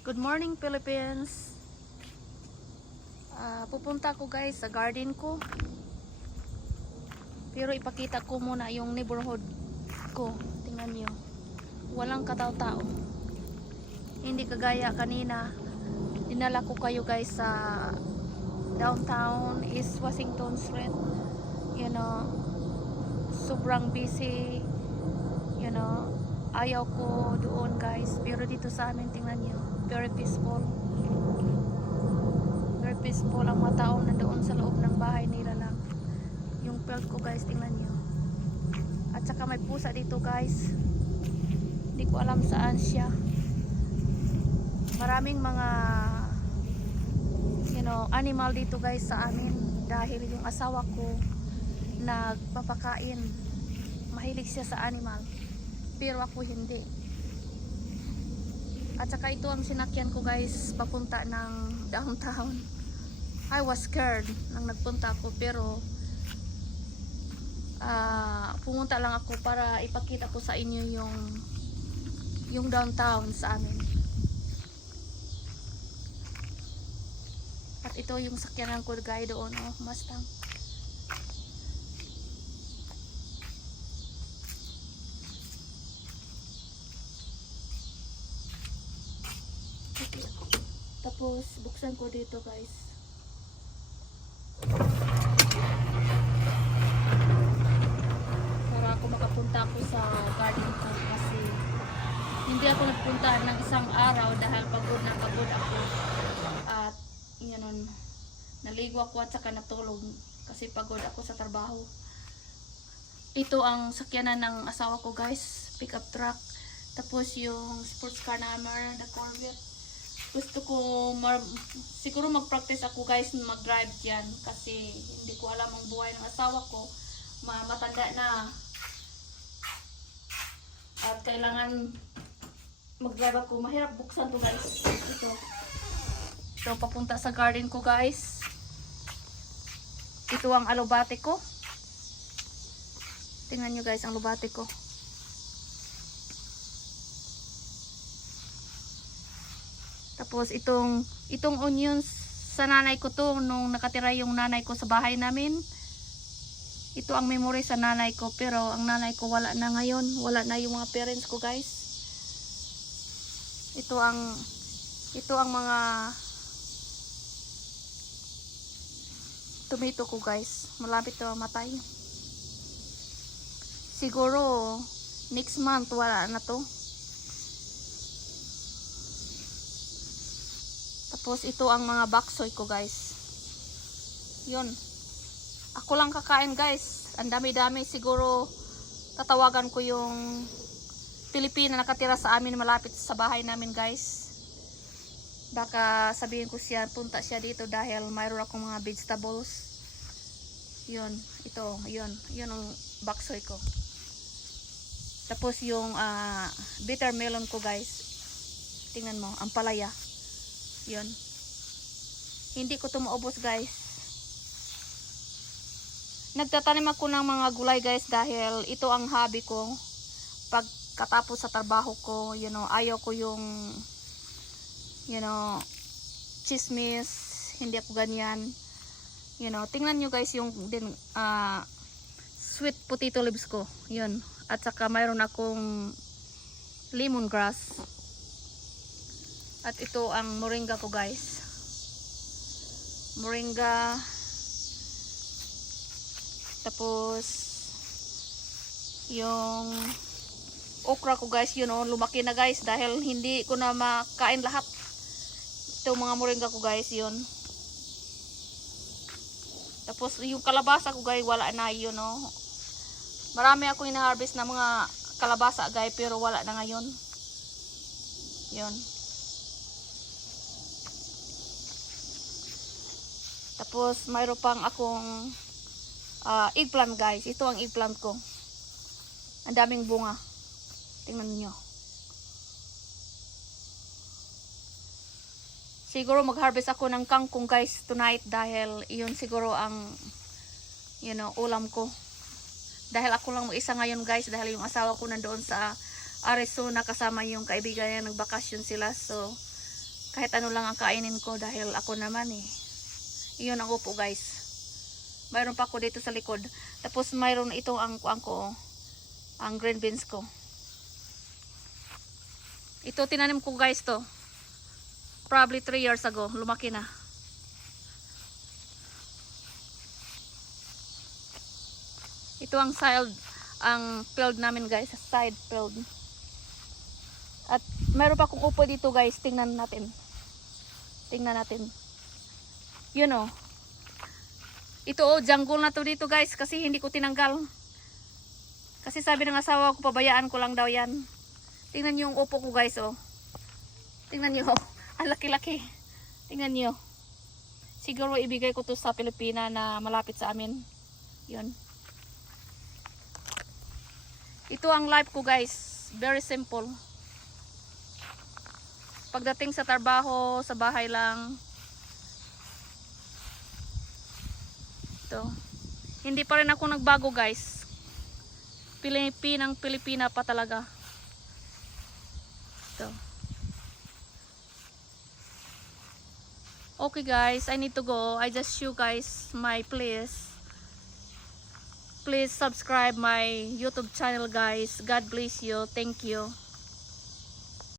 Good morning, Philippines. Pupunta ko guys sa garden ko. Pero ipakita ko muna yung neighborhood ko. Tingnan nyo. Walang katao-tao. Hindi kagaya kanina. Dinala ko kayo guys sa downtown East Washington Street. You know, sobrang busy. You know, ayaw ko doon guys. Pero dito sa amin, tingnan nyo. Very peaceful. Very peaceful ang mga taong nandoon sa loob ng bahay nila lang. Yung belt ko guys, tingnan nyo. At saka may pusa dito guys. Hindi ko alam saan siya. Maraming mga animal dito guys sa amin. Dahil yung asawa ko nagpapakain. Mahilig siya sa animal. Pero ako hindi. At saka ito ang sinakyan ko guys papunta ng downtown. I was scared nang nagpunta ako pero pumunta lang ako para ipakita ko sa inyo yung downtown sa amin. At ito yung sakyanan ko guys doon, Mustang. Tapos buksan ko dito guys. Para ako makapunta ako sa garden ko kasi hindi ako nagpunta ng isang araw dahil pagod na pagod ako. At yun, naligo ako at saka natulog kasi pagod ako sa trabaho. Ito ang sakyanan ng asawa ko guys, pickup truck. Tapos yung sports car namin, the Corvette. Gusto ko siguro mag-practice ako guys mag-drive diyan kasi hindi ko alam ang buhay ng asawa ko. Matanda na. At kailangan mag-drive ako. Mahirap buksan to guys. Ito papunta sa garden ko guys. Ito ang alubate ko. Tingnan nyo guys ang alubate ko. Tapos itong onions sa nanay ko to nung nakatira yung nanay ko sa bahay namin. Ito ang memory sa nanay ko pero ang nanay ko wala na ngayon. Wala na yung mga parents ko guys. Ito ang mga tomato ko guys. Malapit to matay. Siguro next month wala na to. Tapos ito ang mga baksoy ko guys. Yun. Ako lang kakain guys. Ang dami-dami. Siguro tatawagan ko yung Pilipina na nakatira sa amin malapit sa bahay namin guys. Baka sabihin ko siya, punta siya dito dahil mayroon akong mga vegetables. Yun. Ito. Yun. Yun ang baksoy ko. Tapos yung bitter melon ko guys. Tingnan mo. Ang palaya. Yun. Hindi ko ito maubos guys. Nagtatanim ako ng mga gulay guys dahil ito ang hobby ko. Pagkatapos sa trabaho ko, ayaw ko yung chismis. Hindi ako ganyan. Tingnan nyo guys yung sweet potato leaves ko. Yun. At saka mayroon akong lemongrass. At ito ang moringa ko guys. Moringa. Tapos yung okra ko guys, lumaki na guys dahil hindi ko na makain lahat. Ito mga moringa ko guys, yun. Tapos yung kalabasa ko guys, wala na yun, Marami akong ina-harvest na mga kalabasa guys, pero wala na ngayon. Yun. Tapos mayroon pang akong eggplant guys. Ito ang eggplant ko. Ang daming bunga. Tingnan niyo. Siguro mag-harvest ako ng kangkong guys tonight dahil iyon siguro ang ulam ko. Dahil ako lang mag-isa ngayon guys dahil yung asawa ko nandoon sa Arizona kasama yung kaibigan niya, nagbakasyon sila. So Kahit ano lang ang kainin ko dahil ako naman eh. Iyon ang upo guys. Mayroon pa ako dito sa likod. Tapos mayroon ito ang ko, ang green beans ko. Ito tinanim ko guys to. Probably 3 years ago. Lumaki na. Ito ang field namin guys. Side field. At mayroon pa akong upo dito guys. Tingnan natin. Tingnan natin. You know. Ito jungle na to dito guys. Kasi hindi ko tinanggal. Kasi sabi ng asawa ko, pabayaan ko lang daw yan. Tingnan nyo yung upo ko guys oh. Tingnan nyo. Ang laki-laki. Tingnan nyo. Siguro ibigay ko to sa Pilipina na malapit sa amin. Yun. Ito ang life ko guys. Very simple. Pagdating sa trabaho, sa bahay lang. Ito. Hindi pa rin ako nagbago guys. Pilipina pa talaga. Ito. Okay guys, I need to go. I just show guys my place. Please subscribe my YouTube channel guys. God bless you. Thank you.